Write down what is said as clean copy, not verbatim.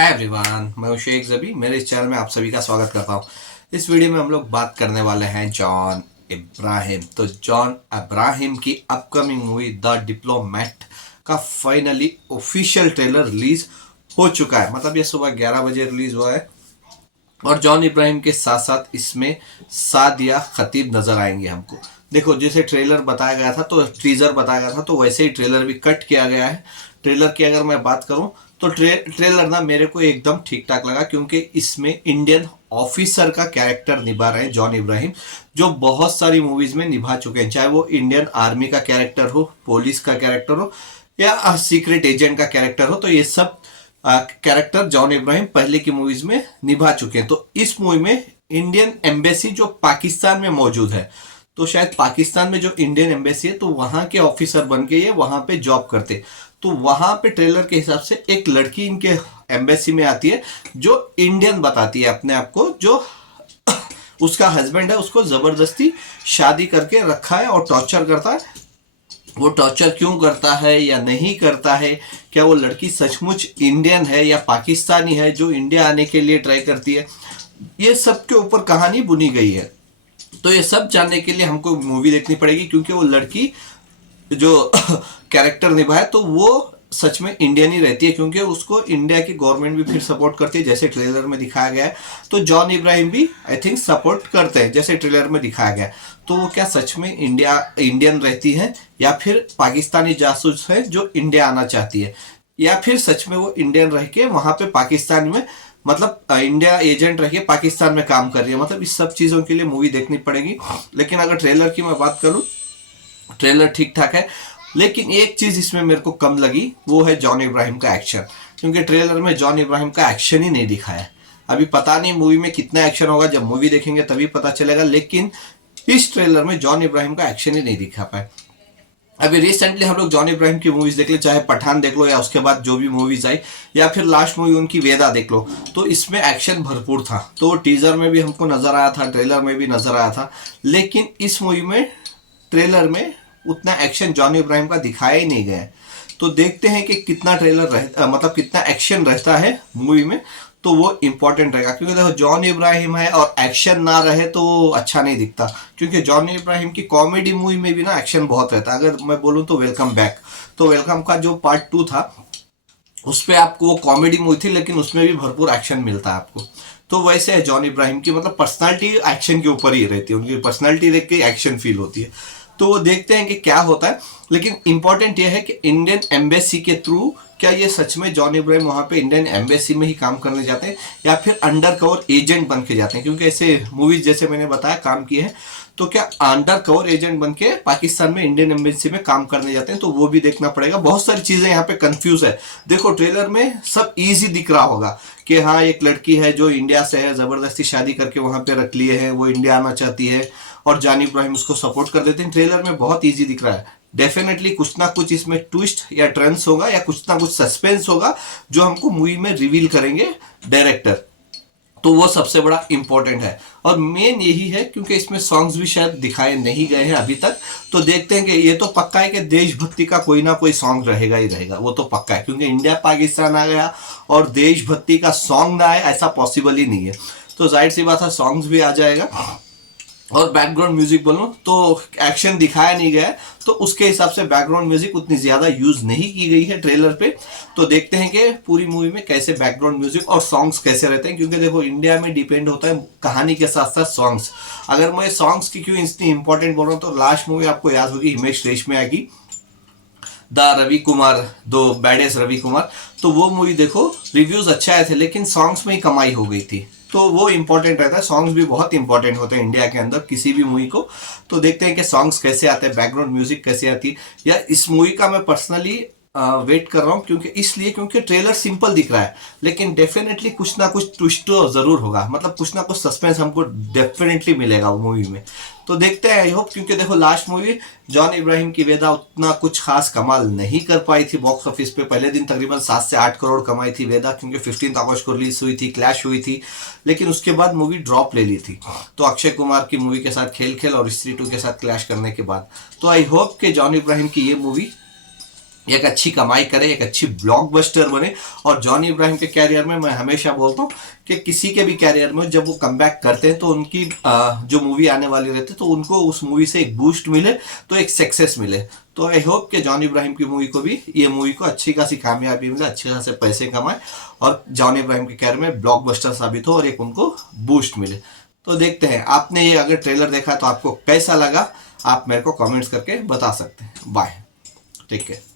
Hi everyone, मैं हूं शेख जबी। मेरे इस चैनल में आप सभी का स्वागत करता हूं। इस वीडियो में हम लोग बात करने वाले हैं जॉन इब्राहिम। तो जॉन इब्राहिम की अपकमिंग मूवी द डिप्लोमेट का फाइनली ऑफिशियल ट्रेलर रिलीज हो चुका है। मतलब ये सुबह 11 बजे रिलीज हुआ है और जॉन इब्राहिम के साथ साथ इसमें सादिया खतीब नजर आएंगे हमको। देखो, जैसे ट्रेलर बताया गया था तो टीजर बताया गया था, तो वैसे ही ट्रेलर भी कट किया गया है। ट्रेलर की अगर मैं बात करूं तो ट्रेलर ना मेरे को एकदम ठीक ठाक लगा, क्योंकि इसमें इंडियन ऑफिसर का कैरेक्टर निभा रहे हैं जॉन इब्राहिम, जो बहुत सारी मूवीज में निभा चुके हैं। चाहे वो इंडियन आर्मी का कैरेक्टर हो, पुलिस का कैरेक्टर हो या सीक्रेट एजेंट का कैरेक्टर हो, तो ये सब कैरेक्टर जॉन इब्राहिम पहले की मूवीज में निभा चुके हैं। तो इस मूवी में इंडियन एम्बेसी जो पाकिस्तान में मौजूद है, तो शायद पाकिस्तान में जो इंडियन एम्बेसी है तो वहां के ऑफिसर बन के ये वहां पे जॉब करते। तो वहां पे ट्रेलर के हिसाब से एक लड़की इनके एम्बेसी में आती है जो इंडियन बताती है अपने आप को, जो उसका हस्बैंड है उसको जबरदस्ती शादी करके रखा है और टॉर्चर करता है। वो टॉर्चर क्यों करता है या नहीं करता है, क्या वो लड़की सचमुच इंडियन है या पाकिस्तानी है जो इंडिया आने के लिए ट्राई करती है, ये सब के ऊपर कहानी बुनी गई है। तो ये सब जानने के लिए हमको मूवी देखनी पड़ेगी, क्योंकि वो लड़की जो कैरेक्टर निभाए तो वो सच में इंडियन ही रहती है, क्योंकि उसको इंडिया की गवर्नमेंट भी फिर सपोर्ट करती है जैसे ट्रेलर में दिखाया गया है। तो जॉन इब्राहिम भी आई थिंक सपोर्ट करते हैं जैसे ट्रेलर में दिखाया गया है। तो वो क्या सच में इंडियन रहती है या फिर पाकिस्तानी जासूस है जो इंडिया आना चाहती है, या फिर सच में वो इंडियन रह के वहां पे पाकिस्तान में, मतलब इंडिया एजेंट रह के पाकिस्तान में काम कर रही है। मतलब इस सब चीजों के लिए मूवी देखनी पड़ेगी। लेकिन अगर ट्रेलर की मैं बात करूं, ट्रेलर ठीक ठाक है, लेकिन एक चीज इसमें मेरे को कम लगी, वो है जॉन इब्राहिम का एक्शन। क्योंकि ट्रेलर में जॉन इब्राहिम का एक्शन ही नहीं दिखाया है। अभी पता नहीं मूवी में कितना एक्शन होगा, जब मूवी देखेंगे तभी पता चलेगा। लेकिन इस ट्रेलर में जॉन इब्राहिम का एक्शन ही नहीं दिखा पाए। अभी रिसेंटली हम लोग जॉन इब्राहिम की मूवीज देख ले, चाहे पठान देख लो या उसके बाद जो भी मूवीज आई, या फिर लास्ट मूवी उनकी वेदा देख लो, तो इसमें एक्शन भरपूर था। तो टीजर में भी हमको नजर आया था, ट्रेलर में भी नजर आया था। लेकिन इस मूवी में ट्रेलर में उतना एक्शन जॉन इब्राहिम का दिखाया ही नहीं गया। तो देखते हैं कि कितना मतलब कितना एक्शन रहता है मूवी में, तो वो इम्पोर्टेंट रहेगा। क्योंकि देखो, जॉन इब्राहिम है और एक्शन ना रहे तो अच्छा नहीं दिखता। क्योंकि जॉन इब्राहिम की कॉमेडी मूवी में भी ना एक्शन बहुत रहता है। अगर मैं बोलूँ तो वेलकम बैक, तो वेलकम का जो पार्ट 2 था उस पर आपको, वो कॉमेडी मूवी थी लेकिन उसमें भी भरपूर एक्शन मिलता है आपको। तो वैसे है जॉन इब्राहिम की, मतलब पर्सनालिटी एक्शन के ऊपर ही रहती है, उनकी पर्सनालिटी देख के एक्शन फील होती है। तो वो देखते हैं कि क्या होता है। लेकिन इंपॉर्टेंट ये है कि इंडियन एम्बेसी के थ्रू क्या ये सच में जॉन इब्राहिम वहां पे इंडियन एम्बेसी में ही काम करने जाते हैं या फिर अंडर कवर एजेंट बन के जाते हैं। क्योंकि ऐसे मूवीज जैसे मैंने बताया काम किए हैं, तो क्या अंडर कवर एजेंट बन के पाकिस्तान में इंडियन एम्बेसी में काम करने जाते हैं, तो वो भी देखना पड़ेगा। बहुत सारी चीजें यहाँ पे कंफ्यूज है। देखो, ट्रेलर में सब इजी दिख रहा होगा कि हाँ एक लड़की है जो इंडिया से है, जबरदस्ती शादी करके वहां पे रख लिए है, वो इंडिया आना चाहती है और जॉन इब्राहिम उसको सपोर्ट कर देते हैं। ट्रेलर में बहुत इजी दिख रहा है। डेफिनेटली कुछ ना कुछ इसमें ट्विस्ट या ट्रेंड्स होगा या कुछ ना कुछ सस्पेंस होगा जो हमको मूवी में रिवील करेंगे डायरेक्टर। तो वो सबसे बड़ा इंपॉर्टेंट है। और मेन यही है क्योंकि इसमें सॉन्ग्स भी शायद दिखाए नहीं गए हैं अभी तक। तो देखते हैं कि ये तो पक्का है कि देशभक्ति का कोई ना कोई सॉन्ग रहेगा ही रहेगा, वो तो पक्का है। क्योंकि इंडिया पाकिस्तान आ गया और देशभक्ति का सॉन्ग ना आए ऐसा पॉसिबल ही नहीं है। तो जाहिर सी बात है सॉन्ग्स भी आ जाएगा। और बैकग्राउंड म्यूजिक बोलूं तो एक्शन दिखाया नहीं गया है, तो उसके हिसाब से बैकग्राउंड म्यूजिक उतनी ज्यादा यूज नहीं की गई है ट्रेलर पे। तो देखते हैं कि पूरी मूवी में कैसे बैकग्राउंड म्यूजिक और सॉन्ग्स कैसे रहते हैं। क्योंकि देखो, इंडिया में डिपेंड होता है कहानी के साथ साथ सॉन्ग्स। अगर मैं सॉन्ग्स की क्यों इतनी इंपॉर्टेंट बोल रहा हूँ, तो लास्ट मूवी आपको याद होगी हिमेश रेशमिया की, द रवि कुमार, दो बैडेस रवि कुमार। तो वो मूवी देखो, रिव्यूज अच्छे आए थे लेकिन सॉन्ग्स में ही कमाई हो गई थी। तो वो इंपॉर्टेंट रहता है। सॉन्ग्स भी बहुत इंपॉर्टेंट होते हैं इंडिया के अंदर किसी भी मूवी को। तो देखते हैं कि सॉन्ग्स कैसे आते हैं, बैकग्राउंड म्यूजिक कैसे आती है। या इस मूवी का मैं पर्सनली वेट कर रहा हूँ, क्योंकि ट्रेलर सिंपल दिख रहा है लेकिन डेफिनेटली कुछ ना कुछ ट्विस्ट तो जरूर होगा। मतलब कुछ ना कुछ सस्पेंस हमको डेफिनेटली मिलेगा मूवी में। तो देखते हैं, आई होप। क्योंकि देखो, लास्ट मूवी जॉन इब्राहिम की वेदा उतना कुछ खास कमाल नहीं कर पाई थी बॉक्स ऑफिस पे। पहले दिन तकरीबन 7 से 8 करोड़ कमाई थी वेदा, क्योंकि 15 अगस्त को रिलीज हुई थी, क्लैश हुई थी। लेकिन उसके बाद मूवी ड्रॉप ले ली थी। तो अक्षय कुमार की मूवी के साथ खेल खेल और स्त्री 2 के साथ क्लैश करने के बाद, तो आई होप कि जॉन इब्राहिम की ये मूवी एक अच्छी कमाई करे, एक अच्छी ब्लॉकबस्टर बने। और जॉन इब्राहिम के कैरियर में मैं हमेशा बोलता हूँ कि किसी के भी कैरियर में जब वो कमबैक करते हैं तो उनकी जो मूवी आने वाली रहती है तो उनको उस मूवी से एक बूस्ट मिले, तो एक सक्सेस मिले। तो आई होप कि जॉन इब्राहिम की मूवी को भी, ये मूवी को अच्छी खासी कामयाबी मिले, अच्छे खासे पैसे कमाए और जॉन इब्राहिम के कैरियर में ब्लॉकबस्टर साबित हो और एक उनको बूस्ट मिले। तो देखते हैं, आपने ये अगर ट्रेलर देखा तो आपको कैसा लगा, आप मेरे को कमेंट्स करके बता सकते हैं। Bye, take care.